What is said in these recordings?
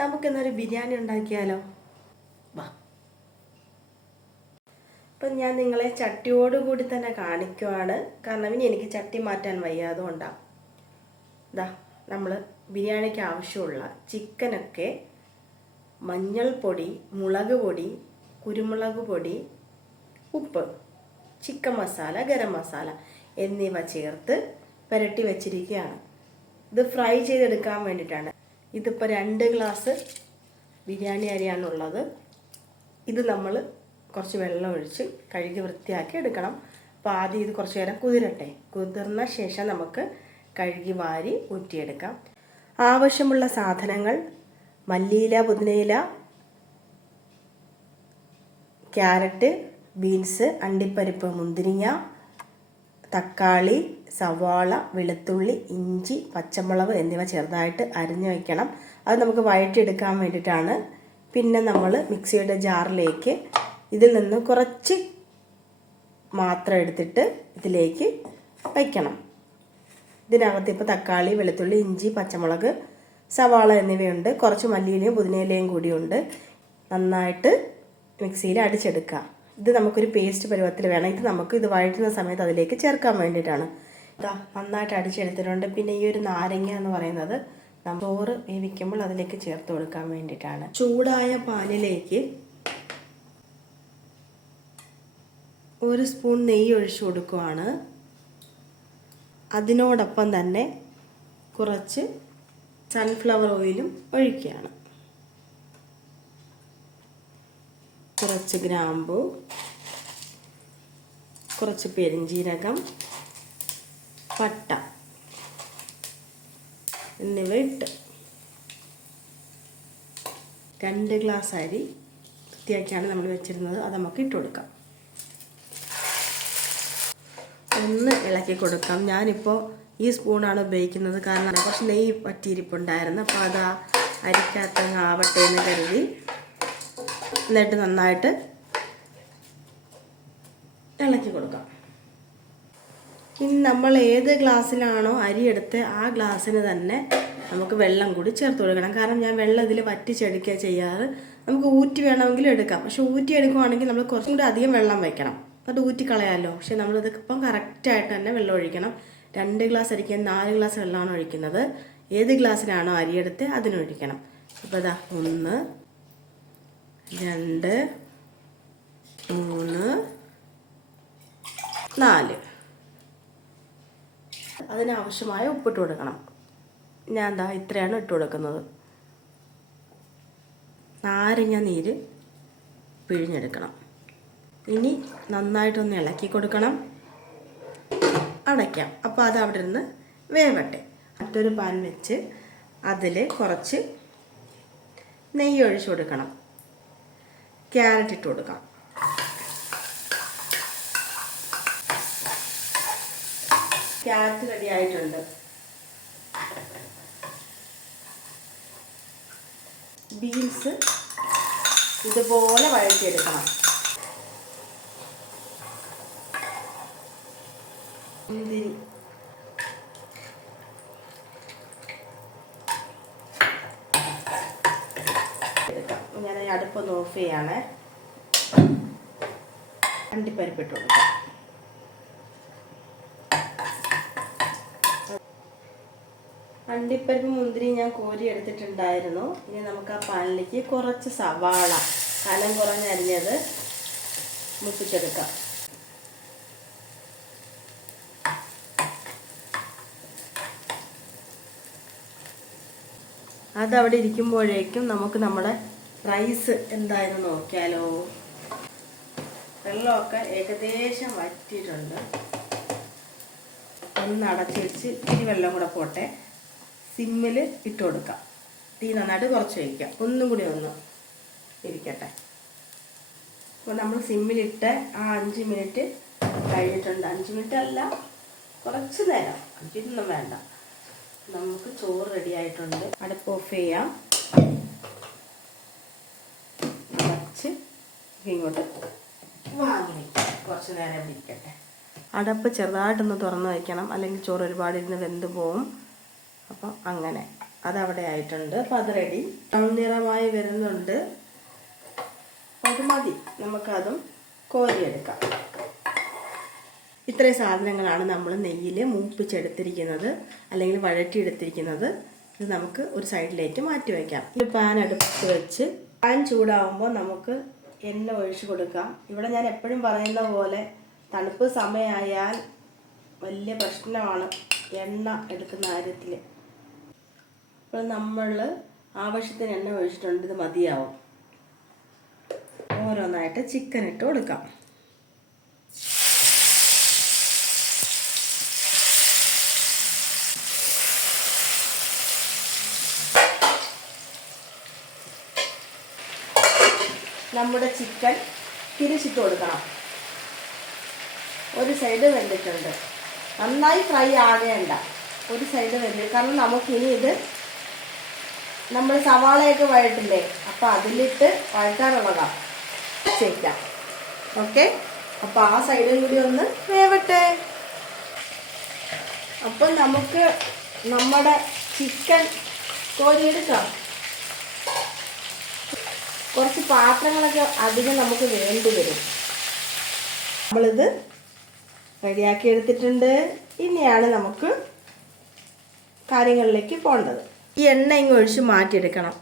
നമുക്കിന്നൊരു ബിരിയാണി ഉണ്ടാക്കിയാലോ? വാ. അപ്പം ഞാൻ നിങ്ങളെ ചട്ടിയോടുകൂടി തന്നെ കാണിക്കുവാണ്. കാരണം ഇനി എനിക്ക് ചട്ടി മാറ്റാൻ വയ്യ, അതുകൊണ്ടാണ്. ഇതാ നമ്മൾ ബിരിയാണിക്ക് ആവശ്യമുള്ള ചിക്കനൊക്കെ മഞ്ഞൾപ്പൊടി, മുളക് പൊടി, കുരുമുളക് പൊടി, ഉപ്പ്, ചിക്കൻ മസാല, ഗരം മസാല എന്നിവ ചേർത്ത് പുരട്ടി വെച്ചിരിക്കുകയാണ്. ഇത് ഫ്രൈ ചെയ്തെടുക്കാൻ വേണ്ടിയിട്ടാണ്. ഇതിപ്പോൾ 2 ഗ്ലാസ് ബിരിയാണി അരിയാണുള്ളത്. ഇത് നമ്മൾ കുറച്ച് വെള്ളം ഒഴിച്ച് കഴുകി വൃത്തിയാക്കി എടുക്കണം. അപ്പോൾ ആദ്യം ഇത് കുറച്ച് നേരം കുതിരട്ടെ. കുതിർന്ന ശേഷം നമുക്ക് കഴുകി വാരി ഊറ്റിയെടുക്കാം. ആവശ്യമുള്ള സാധനങ്ങൾ: മല്ലിയില, പുതിനയില, ക്യാരറ്റ്, ബീൻസ്, അണ്ടിപ്പരിപ്പ്, മുന്തിരിങ്ങ, തക്കാളി, സവാള, വെളുത്തുള്ളി, ഇഞ്ചി, പച്ചമുളക് എന്നിവ ചെറുതായിട്ട് അരിഞ്ഞു വയ്ക്കണം. അത് നമുക്ക് വഴറ്റിയെടുക്കാൻ വേണ്ടിയിട്ടാണ്. പിന്നെ നമ്മൾ മിക്സിയുടെ ജാറിലേക്ക് ഇതിൽ നിന്ന് കുറച്ച് മാത്രം എടുത്തിട്ട് ഇതിലേക്ക് വയ്ക്കണം. ഇതിനകത്ത് ഇപ്പോൾ തക്കാളി, വെളുത്തുള്ളി, ഇഞ്ചി, പച്ചമുളക്, സവാള എന്നിവയുണ്ട്. കുറച്ച് മല്ലിയിലയും പുതിനയിലയും കൂടിയുണ്ട്. നന്നായിട്ട് മിക്സിയിൽ അടിച്ചെടുക്കുക. ഇത് നമുക്കൊരു പേസ്റ്റ് പരുവത്തിൽ വേണം. ഇത് വഴറ്റുന്ന സമയത്ത് അതിലേക്ക് ചേർക്കാൻ വേണ്ടിയിട്ടാണ്. ഇതാ നന്നായിട്ട് അടിച്ചെടുത്തിട്ടുണ്ട്. പിന്നെ ഈ ഒരു നാരങ്ങ എന്ന് പറയുന്നത് ചോറ് വേവിക്കുമ്പോൾ അതിലേക്ക് ചേർത്ത് കൊടുക്കാൻ വേണ്ടിയിട്ടാണ്. ചൂടായ പാനിലേക്ക് 1 സ്പൂൺ നെയ്യ് ഒഴിച്ചു കൊടുക്കുവാണ്. അതിനോടൊപ്പം തന്നെ കുറച്ച് സൺഫ്ലവർ ഓയിലും ഒഴിക്കുകയാണ്. കുറച്ച് ഗ്രാമ്പു, കുറച്ച് പെരിഞ്ജീരകം, പട്ട എന്നിവ ഇട്ട് 2 ഗ്ലാസ് അരി വൃത്തിയാക്കിയാണ് നമ്മൾ വെച്ചിരുന്നത്. അത് നമുക്ക് ഇട്ട് കൊടുക്കാം. ഒന്ന് ഇളക്കി കൊടുക്കാം. ഞാനിപ്പോൾ ഈ സ്പൂണാണ് ഉപയോഗിക്കുന്നത്. കാരണം കുറച്ച് നെയ്യ് പറ്റിയിരിപ്പുണ്ടായിരുന്നു. അപ്പോൾ അത് അരിക്കകത്തങ്ങ് ആവട്ടെ എന്ന് കരുതി. എന്നിട്ട് നന്നായിട്ട് ഇളക്കി കൊടുക്കാം. ഇനി നമ്മൾ ഏത് ഗ്ലാസ്സിലാണോ അരി എടുത്ത് ആ ഗ്ലാസ്സിന് തന്നെ നമുക്ക് വെള്ളം കൂടി ചേർത്ത് കൊടുക്കണം. കാരണം ഞാൻ വെള്ളം ഇതിൽ വറ്റിച്ചെടുക്കുക ചെയ്യാറ്. നമുക്ക് ഊറ്റി വേണമെങ്കിൽ എടുക്കാം. പക്ഷെ ഊറ്റി എടുക്കുവാണെങ്കിൽ നമ്മൾ കുറച്ചും കൂടി അധികം വെള്ളം വയ്ക്കണം. അത് ഊറ്റി കളയാമല്ലോ. പക്ഷെ നമ്മളിതിപ്പം കറക്റ്റായിട്ട് തന്നെ വെള്ളം ഒഴിക്കണം. 2 ഗ്ലാസ് അരിക്ക് 4 ഗ്ലാസ് വെള്ളമാണ് ഒഴിക്കുന്നത്. ഏത് ഗ്ലാസ്സിലാണോ അരിയെടുത്ത് അതിനൊഴിക്കണം. അപ്പോൾ ഇതാ 1, 2, 3, 4. അതിനാവശ്യമായ ഉപ്പിട്ട് കൊടുക്കണം. ഞാൻ എന്താ ഇത്രയാണ് ഇട്ട് കൊടുക്കുന്നത്. നാരങ്ങ നീര് പിഴിഞ്ഞെടുക്കണം. ഇനി നന്നായിട്ടൊന്ന് ഇളക്കി കൊടുക്കണം. അടയ്ക്കാം. അപ്പോൾ അത് അവിടെ നിന്ന് വേവട്ടെ. മറ്റൊരു പാൻ വെച്ച് അതിൽ കുറച്ച് നെയ്യ് ഒഴിച്ചു കൊടുക്കണം. ക്യാരറ്റ് ഇട്ട് കൊടുക്കാം. ക്യാരറ്റ് റെഡി ആയിട്ടുണ്ട്. ബീൻസ് ഇതുപോലെ വഴറ്റിയെടുക്കണം. മുന്തിരി, എടുക്കാം. ഞാൻ അടുപ്പൊന്ന് ഓഫ് ചെയ്യാണ്. അണ്ടിപ്പരിപ്പ് ഇട്ട് കൊടുക്കാം. അണ്ടിപ്പരിപ്പ് മുന്തിരി ഞാൻ കോരി എടുത്തിട്ടുണ്ടായിരുന്നു. ഇനി നമുക്ക് ആ പാനിലേക്ക് കുറച്ച് സവാള കനം കുറഞ്ഞരിഞ്ഞത് മുപ്പിച്ചെടുക്കാം. അതവിടെ ഇരിക്കുമ്പോഴേക്കും നമുക്ക് നമ്മുടെ റൈസ് എന്തായെന്ന് നോക്കിയാലോ. വെള്ളമൊക്കെ ഏകദേശം വറ്റിയിട്ടുണ്ട്. ഒന്ന് അടച്ച് വെച്ച് ഇത്തിരി വെള്ളം കൂടെ പോട്ടെ. സിമ്മിൽ ഇട്ട് കൊടുക്കാം. തീ നന്നായിട്ട് കുറച്ച് വയ്ക്കാം. ഒന്നും കൂടി ഒന്ന് ഇരിക്കട്ടെ. അപ്പോൾ നമ്മൾ സിമ്മിലിട്ട് ആ 5 മിനിറ്റ് കഴിഞ്ഞിട്ടുണ്ട്. 5 മിനിറ്റ് അല്ല, കുറച്ച് നേരം. 5 മിനിറ്റൊന്നും വേണ്ട. നമുക്ക് ചോറ് റെഡി ആയിട്ടുണ്ട്. അടുപ്പ് ഓഫ് ചെയ്യാം. അടച്ച് ഇങ്ങോട്ട് വാങ്ങി വയ്ക്കാം. കുറച്ച് നേരം ഇരിക്കട്ടെ. അടപ്പ് ചെറുതായിട്ടൊന്ന് തുറന്ന് വയ്ക്കണം, അല്ലെങ്കിൽ ചോറ് ഒരുപാട് ഇരുന്ന് വെന്ത് പോവും. അപ്പം അങ്ങനെ അതവിടെ ആയിട്ടുണ്ട്. അപ്പം അത് റെഡി. ബ്രൗൺ നിറമായി വരുന്നുണ്ട്. അത് മതി, നമുക്കതും കോരിയെടുക്കാം. ഇത്രയും സാധനങ്ങളാണ് നമ്മൾ നെയ്യിൽ മൂപ്പിച്ചെടുത്തിരിക്കുന്നത്, അല്ലെങ്കിൽ വഴറ്റിയെടുത്തിരിക്കുന്നത്. ഇത് നമുക്ക് ഒരു സൈഡിലേക്ക് മാറ്റി വയ്ക്കാം. ഈ പാൻ അടുപ്പത്ത് വെച്ച് പാൻ ചൂടാവുമ്പോൾ നമുക്ക് എണ്ണ ഒഴിച്ച് കൊടുക്കാം. ഇവിടെ ഞാൻ എപ്പോഴും പറയുന്ന പോലെ തണുപ്പ് സമയമായാൽ വലിയ പ്രശ്നമാണ് എണ്ണ എടുക്കുന്ന കാര്യത്തിൽ. അപ്പോൾ നമ്മൾ ആവശ്യത്തിന് എണ്ണ ഒഴിച്ചിട്ടുണ്ട്, ഇത് മതിയാവും. ഓരോന്നായിട്ട് ചിക്കൻ ഇട്ട് കൊടുക്കാം. നമ്മുടെ ചിക്കൻ തിരിച്ചിട്ട് കൊടുക്കണം. ഒരു സൈഡ് വെന്തിട്ടുണ്ട്, നന്നായി ഫ്രൈ ആകേണ്ട, ഒരു സൈഡ് വെന്ത്. കാരണം നമുക്കിനി ഇത് നമ്മൾ സവാളയൊക്കെ വഴറ്റില്ലേ, അപ്പം അതിലിട്ട് വഴറ്റാനുള്ളതാണ് ചേക്കാം. ഓക്കെ, അപ്പം ആ സൈഡും കൂടി ഒന്ന് വേവട്ടെ. അപ്പം നമുക്ക് നമ്മുടെ ചിക്കൻ കോരിയെടുക്കാം. കുറച്ച് പാത്രങ്ങളൊക്കെ അധികം നമുക്ക് വേണ്ടി വരും. നമ്മളിത് റെഡിയാക്കി എടുത്തിട്ടുണ്ട്. ഇനിയാണ് നമുക്ക് കാര്യങ്ങളിലേക്ക് പോകേണ്ടത്. ഈ എണ്ണ ഇങ്ങ് ഒഴിച്ച് മാറ്റിയെടുക്കണം.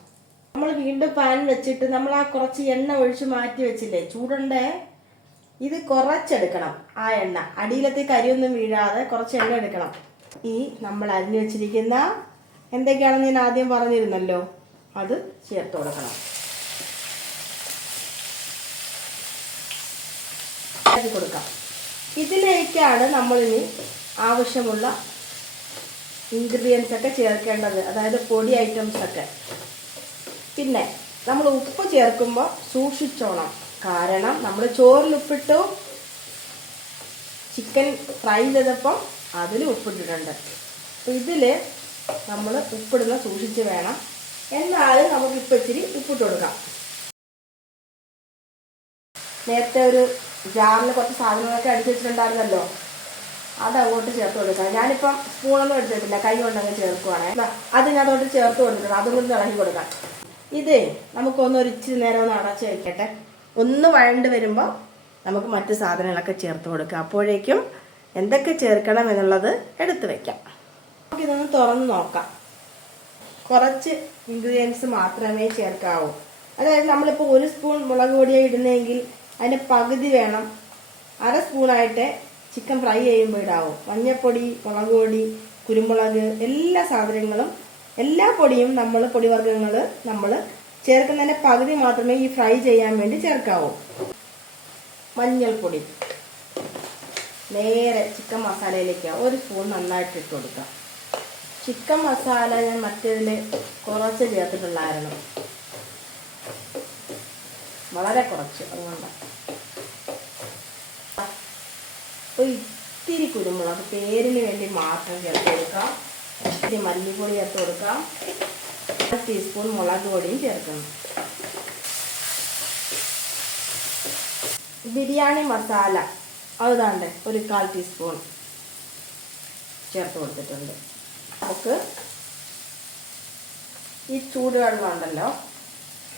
നമ്മൾ വീണ്ടും പാൻ വെച്ചിട്ട് നമ്മൾ ആ കുറച്ച് എണ്ണ ഒഴിച്ച് മാറ്റി വെച്ചില്ലേ, ചൂടുണ്ടേ, ഇത് കുറച്ചെടുക്കണം. ആ എണ്ണ അടിയിലത്തെ കരിയൊന്നും വീഴാതെ കുറച്ച് എണ്ണ എടുക്കണം. ഈ നമ്മൾ അരിഞ്ഞു വെച്ചിരിക്കുന്ന എന്തൊക്കെയാണെന്ന് ഞാൻ ആദ്യം പറഞ്ഞിരുന്നല്ലോ, അത് ചേർത്ത് കൊടുക്കണം. കൊടുക്കാം. ഇതിലേക്കാണ് നമ്മളിനി ആവശ്യമുള്ള ഇൻഗ്രീഡിയൻസ് ഒക്കെ ചേർക്കേണ്ടത്, അതായത് പൊടി ഐറ്റംസ് ഒക്കെ. പിന്നെ നമ്മൾ ഉപ്പ് ചേർക്കുമ്പോൾ സൂക്ഷിച്ചോണം. കാരണം നമ്മൾ ചോറിൽ ഉപ്പിട്ടു, ചിക്കൻ ഫ്രൈ ചെയ്തപ്പോൾ അതിൽ ഉപ്പിട്ടിട്ടുണ്ട്. അപ്പോൾ ഇതിൽ നമ്മൾ ഉപ്പിടുന്ന സൂക്ഷിച്ച് വേണം. എന്നാലും നമുക്കിപ്പോൾ ഇച്ചിരി ഉപ്പിട്ട് കൊടുക്കാം. നേരത്തെ ഒരു ജാറിൽ കുറച്ച് സാധനങ്ങളൊക്കെ അടിച്ചു വെച്ചിട്ടുണ്ടായിരുന്നല്ലോ, അതങ്ങോട്ട് ചേർത്ത് കൊടുക്കാം. ഞാനിപ്പം സ്പൂണൊന്നും എടുത്തിട്ടില്ല, കൈ കൊണ്ടങ്ങ് ചേർക്കുവാണേ. അതിനകത്തോട്ട് ചേർത്ത് കൊടുക്കണം, അതും കൂടി ഇളകി കൊടുക്കാം. ഇതേ നമുക്കൊന്ന് ഇച്ചിരി നേരം ഒന്ന് അടച്ച് വയ്ക്കട്ടെ. ഒന്ന് വഴണ്ട് വരുമ്പോൾ നമുക്ക് മറ്റ് സാധനങ്ങളൊക്കെ ചേർത്ത് കൊടുക്കാം. അപ്പോഴേക്കും എന്തൊക്കെ ചേർക്കണം എന്നുള്ളത് എടുത്ത് വയ്ക്കാം. നമുക്കിതൊന്ന് തുറന്ന് നോക്കാം. കുറച്ച് ഇൻഗ്രീഡിയൻസ് മാത്രമേ ചേർക്കാവൂ. അതായത് നമ്മളിപ്പോൾ 1 സ്പൂൺ മുളക് പൊടിയാണ് ഇടുന്നതെങ്കിൽ അതിൻ്റെ പകുതി വേണം. 1/2 സ്പൂണായിട്ട് ചിക്കൻ ഫ്രൈ ചെയ്യുമ്പോൾ ഇടാവും. മഞ്ഞൾപ്പൊടി, മുളക് പൊടി, കുരുമുളക്, എല്ലാ സാധനങ്ങളും, എല്ലാ പൊടിയും നമ്മൾ പൊടിവർഗ്ഗങ്ങൾ നമ്മൾ ചേർക്കുന്നതിൻ്റെ പകുതി മാത്രമേ ഈ ഫ്രൈ ചെയ്യാൻ വേണ്ടി ചേർക്കാവൂ. മഞ്ഞൾപ്പൊടി നേരെ ചിക്കൻ മസാലയിലേക്ക് 1 സ്പൂൺ നന്നായിട്ട് ഇട്ട് കൊടുക്കാം. ചിക്കൻ മസാല ഞാൻ മറ്റേതിൽ കുറച്ച് ചേർത്തിട്ടുള്ളായിരുന്നു, വളരെ കുറച്ച്, അതുകൊണ്ടാണ്. ഒരു ഇത്തിരി കുരുമുളക് പേരിന് വേണ്ടി മാത്രം ചേർത്ത് കൊടുക്കാം. ഇത്തിരി മല്ലിപ്പൊടി ചേർത്ത് കൊടുക്കാം. 1 ടീസ്പൂൺ മുളക് പൊടിയും ചേർക്കണം. ബിരിയാണി മസാല അതാണ്ട് ഒരു 1/4 ടീസ്പൂൺ ചേർത്ത് കൊടുത്തിട്ടുണ്ട്. നമുക്ക് ഈ ചൂടുവെള്ളം ഉണ്ടല്ലോ,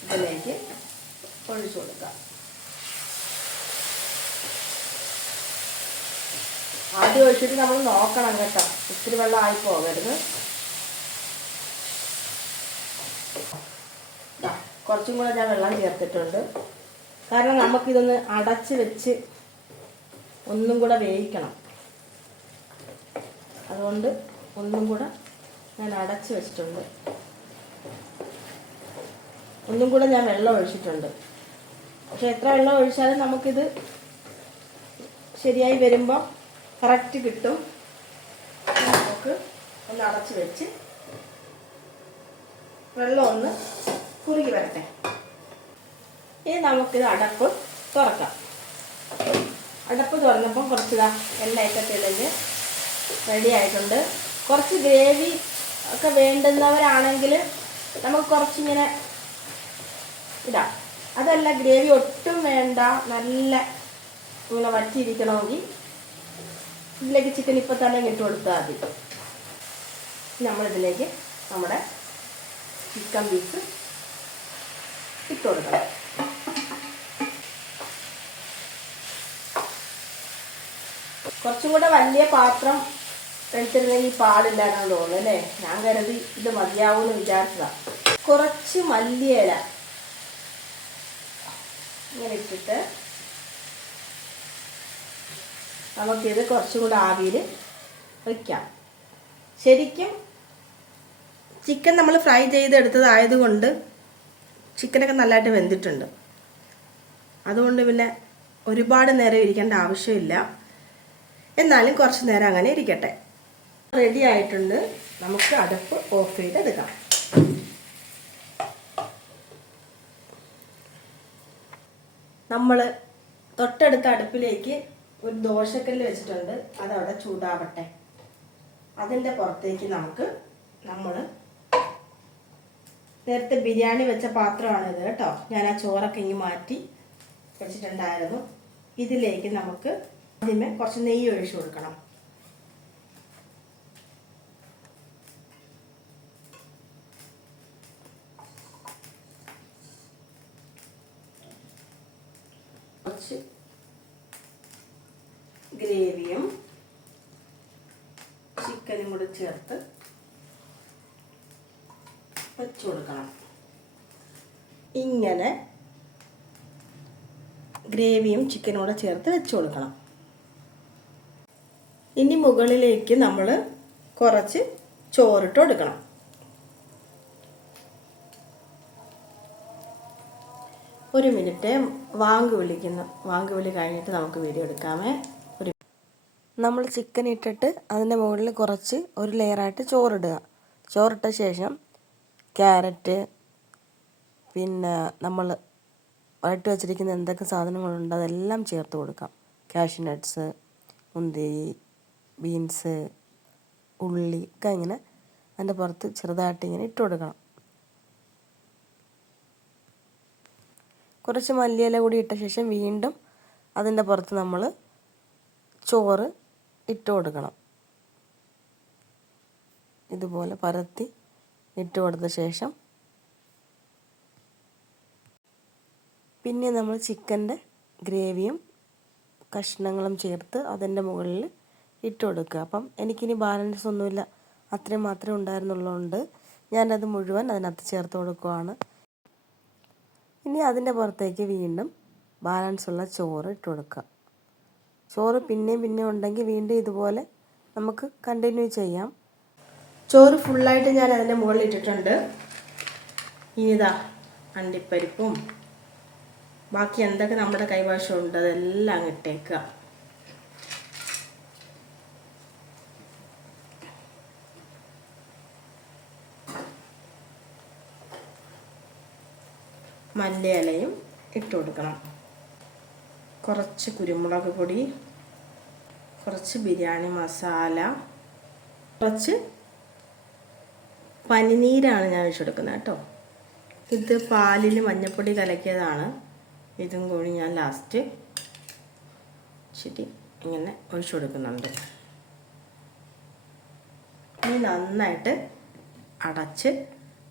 ഇതിലേക്ക് ഒഴിച്ചു കൊടുക്കാം. ആദ്യം ഒഴിച്ചിട്ട് നമ്മൾ നോക്കണം കേട്ടോ, ഇത്തിരി വെള്ളം ആയി പോകരുത്. കുറച്ചും കൂടെ ഞാൻ വെള്ളം ചേർത്തിട്ടുണ്ട്. കാരണം നമുക്കിതൊന്ന് അടച്ച് വെച്ച് ഒന്നും കൂടെ വേവിക്കണം. അതുകൊണ്ട് ഒന്നും കൂടെ ഞാൻ അടച്ച് വെച്ചിട്ടുണ്ട്. ഒന്നും കൂടെ ഞാൻ വെള്ളം ഒഴിച്ചിട്ടുണ്ട്. പക്ഷെ എത്ര വെള്ളം ഒഴിച്ചാലും നമുക്കിത് ശരിയായി വരുമ്പോൾ കറക്റ്റ് കിട്ടും. നമുക്ക് ഒന്ന് അടച്ച് വെച്ച് വെള്ളം ഒന്ന് കുറുകി വരട്ടെ. ഇനി നമുക്കിത് അടപ്പ് തുറക്കാം. അടപ്പ് തുറന്നപ്പം കുറച്ച് എണ്ണയൊക്കെ തെളിഞ്ഞ് റെഡി ആയിട്ടുണ്ട്. കുറച്ച് ഗ്രേവി ഒക്കെ വേണ്ടുന്നവരാണെങ്കിൽ നമുക്ക് കുറച്ചിങ്ങനെ ഇടാം. അതല്ല ഗ്രേവി ഒട്ടും വേണ്ട, നല്ല ഇങ്ങനെ വറ്റിയിരിക്കണമെങ്കിൽ ഇതിലേക്ക് ചിക്കൻ ഇപ്പം തന്നെ ഇട്ട് കൊടുത്താൽ മതി. നമ്മളിതിലേക്ക് നമ്മുടെ ചിക്കൻ പീസ് ഇട്ട് കൊടുക്കണം. കുറച്ചും കൂടെ വലിയ പാത്രം എടുത്തിരുന്നെങ്കിൽ പാടില്ലായിരുന്നു തോന്നുന്നു അല്ലേ. ഞാൻ കരുതി ഇത് മതിയാവൂന്ന് വിചാരിച്ചതാണ്. കുറച്ച് മല്ലിയില ഇങ്ങനെ ഇട്ടിട്ട് നമുക്കിത് കുറച്ചും കൂടെ ആവിയിൽ വയ്ക്കാം. ശരിക്കും ചിക്കൻ നമ്മൾ ഫ്രൈ ചെയ്തെടുത്തതായതുകൊണ്ട് ചിക്കനൊക്കെ നല്ലതായിട്ട് വെന്തിട്ടുണ്ട്. അതുകൊണ്ട് പിന്നെ ഒരുപാട് നേരം ഇരിക്കേണ്ട ആവശ്യമില്ല. എന്നാലും കുറച്ച് നേരം അങ്ങനെ ഇരിക്കട്ടെ. റെഡി ആയിട്ടുണ്ട്. നമുക്ക് അടുപ്പ് ഓഫ് ചെയ്തെടുക്കാം. നമ്മൾ തൊട്ടടുത്ത അടുപ്പിലേക്ക് ഒരു ദോശക്കല്ല് വെച്ചിട്ടുണ്ട്. അതവിടെ ചൂടാവട്ടെ. അതിൻ്റെ പുറത്തേക്ക് നമ്മൾ നേരത്തെ ബിരിയാണി വെച്ച പാത്രമാണിത് കേട്ടോ. ഞാൻ ആ ചോറൊക്കെ ഇങ്ങ് മാറ്റി വെച്ചിട്ടുണ്ടായിരുന്നു. ഇതിലേക്ക് നമുക്ക് ആദ്യമേ കുറച്ച് നെയ്യ് ഒഴിച്ചു കൊടുക്കണം. കുറച്ച് ഗ്രേവിയും ചിക്കനും കൂടെ ചേർത്ത് വെച്ചു കൊടുക്കണം. ഇങ്ങനെ ഗ്രേവിയും ചിക്കനും കൂടെ ചേർത്ത് വെച്ചു കൊടുക്കണം. ഇനി മുകളിലേക്ക് നമ്മൾ കുറച്ച് ചോറിട്ട് കൊടുക്കണം. ഒരു മിനിറ്റ് വാങ്ക് വിളി കഴിഞ്ഞിട്ട് നമുക്ക് വീഡിയോ എടുക്കാമേ. നമ്മൾ ചിക്കൻ ഇട്ടിട്ട് അതിൻ്റെ മുകളിൽ കുറച്ച് ഒരു ലെയറായിട്ട് ചോറിടുക. ചോറിട്ട ശേഷം ക്യാരറ്റ്, പിന്നെ നമ്മൾ വഴറ്റി വച്ചിരിക്കുന്ന എന്തൊക്കെ സാധനങ്ങളുണ്ട് അതെല്ലാം ചേർത്ത് കൊടുക്കാം. കാഷ്യൂ നട്ട്സ്, മുന്തിരി, ബീൻസ്, ഉള്ളി ഒക്കെ ഇങ്ങനെ അതിൻ്റെ പുറത്ത് ചെറുതായിട്ട് ഇങ്ങനെ ഇട്ട് കൊടുക്കണം. കുറച്ച് മല്ലിയില കൂടി ഇട്ട ശേഷം വീണ്ടും അതിൻ്റെ പുറത്ത് നമ്മൾ ചോറ് ഇട്ട് കൊടുക്കണം. ഇതുപോലെ പരത്തി ഇട്ട് കൊടുത്ത ശേഷം പിന്നെ നമ്മൾ ചിക്കൻ്റെ ഗ്രേവിയും കഷ്ണങ്ങളും ചേർത്ത് അതിൻ്റെ മുകളിൽ ഇട്ട് കൊടുക്കുക. അപ്പം എനിക്കിനി ബാലൻസ് ഒന്നുമില്ല, അത്രയും മാത്രമേ ഉണ്ടായിരുന്നുള്ളതുകൊണ്ട് ഞാനത് മുഴുവൻ അതിനകത്ത് ചേർത്ത് കൊടുക്കുകയാണ്. ഇനി അതിൻ്റെ പുറത്തേക്ക് വീണ്ടും ബാലൻസ് ഉള്ള ചോറ് ഇട്ട് കൊടുക്കുക. ചോറ് പിന്നെയും ഉണ്ടെങ്കിൽ വീണ്ടും ഇതുപോലെ നമുക്ക് കണ്ടിന്യൂ ചെയ്യാം. ചോറ് ഫുള്ളായിട്ട് ഞാൻ അതിൻ്റെ മുകളിൽ ഇട്ടിട്ടുണ്ട്. ഇനിതാ അണ്ടിപ്പരിപ്പും ബാക്കി എന്തൊക്കെ നമ്മുടെ കൈവശമുണ്ട് അതെല്ലാം ഇട്ടേക്കുക. മല്ലിയിലയും ഇട്ട് കൊടുക്കണം. കുറച്ച് കുരുമുളക് പൊടി, കുറച്ച് ബിരിയാണി മസാല, കുറച്ച് പനിനീരാണ് ഞാൻ ഒഴിച്ചു കൊടുക്കുന്നത് കേട്ടോ. ഇത് പാലിൽ മഞ്ഞൾപ്പൊടി കലക്കിയതാണ്. ഇതും കൂടി ഞാൻ ലാസ്റ്റ് ഇച്ചിരി ഇങ്ങനെ ഒഴിച്ചു കൊടുക്കുന്നുണ്ട്. ഇനി നന്നായിട്ട് അടച്ച്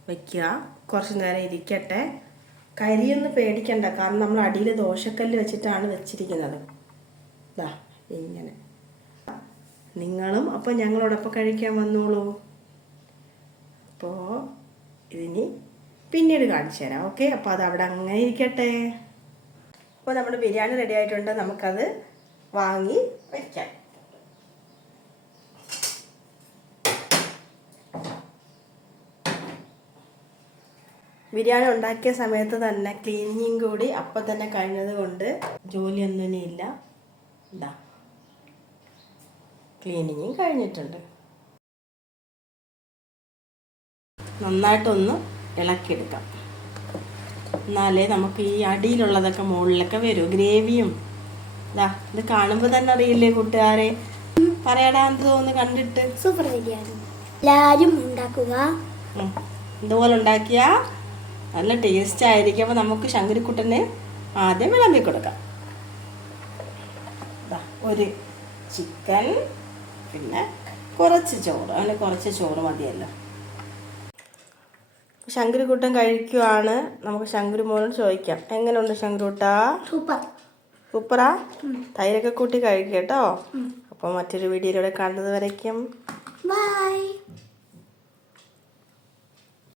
വയ്ക്കുക. കുറച്ച് നേരം ഇരിക്കട്ടെ. കരിയൊന്നും പേടിക്കണ്ട, കാരണം നമ്മൾ അടിയിൽ ദോശക്കല്ല് വെച്ചിട്ടാണ് വെച്ചിരിക്കുന്നത്. ഇതാ ഇങ്ങനെ. നിങ്ങളും അപ്പോൾ ഞങ്ങളോടൊപ്പം കഴിക്കാൻ വന്നോളൂ. അപ്പോൾ ഇതിനി പിന്നീട് കാണിച്ചു തരാം. ഓക്കെ, അപ്പോൾ അത് അവിടെ അങ്ങനെ ഇരിക്കട്ടെ. അപ്പോൾ നമ്മുടെ ബിരിയാണി റെഡി ആയിട്ടുണ്ട്. നമുക്കത് വാങ്ങി വയ്ക്കാം. ബിരിയാണി ഉണ്ടാക്കിയ സമയത്ത് തന്നെ ക്ലീനിങ് കൂടി അപ്പം തന്നെ കഴിഞ്ഞത് കൊണ്ട് ജോലിയൊന്നും ഇനിയില്ല. ഇതാ ക്ലീനിങ്ങും കഴിഞ്ഞിട്ടുണ്ട്. നന്നായിട്ടൊന്ന് ഇളക്കിയെടുക്കാം. എന്നാലേ നമുക്ക് ഈ അടിയിലുള്ളതൊക്കെ മുകളിലൊക്കെ വരും. ഗ്രേവിയും ഇതാ ഇത് കാണുമ്പോൾ തന്നെ അറിയില്ലേ കൂട്ടുകാരെ, പറയാടാന്ന് തോന്നുന്നു കണ്ടിട്ട്. സൂപ്പർ ബിരിയാണി എല്ലാവരും ഉണ്ടാക്കുക. ഇതുപോലെ ഉണ്ടാക്കിയ നല്ല ടേസ്റ്റ് ആയിരിക്കും. അപ്പോൾ നമുക്ക് ശങ്കരിക്കുട്ടന് ആദ്യം വിളമ്പി കൊടുക്കാം. ഒരു ചിക്കൻ, പിന്നെ കുറച്ച് ചോറ്, അങ്ങനെ കുറച്ച് ചോറ് മതിയല്ലോ. ശങ്കുരുക്കുട്ടൻ കഴിക്കുവാണ്. നമുക്ക് ശങ്കുരു മോനോട് ചോദിക്കാം. എങ്ങനെയുണ്ട് ശങ്കുരുട്ടാ? സൂപ്പർ. സൂപ്പറാ? തൈരൊക്കെ കൂട്ടി കഴിക്കുക കേട്ടോ. അപ്പോൾ മറ്റൊരു വീഡിയോയിലൂടെ കാണുന്നത് വരയ്ക്കും. ബൈ.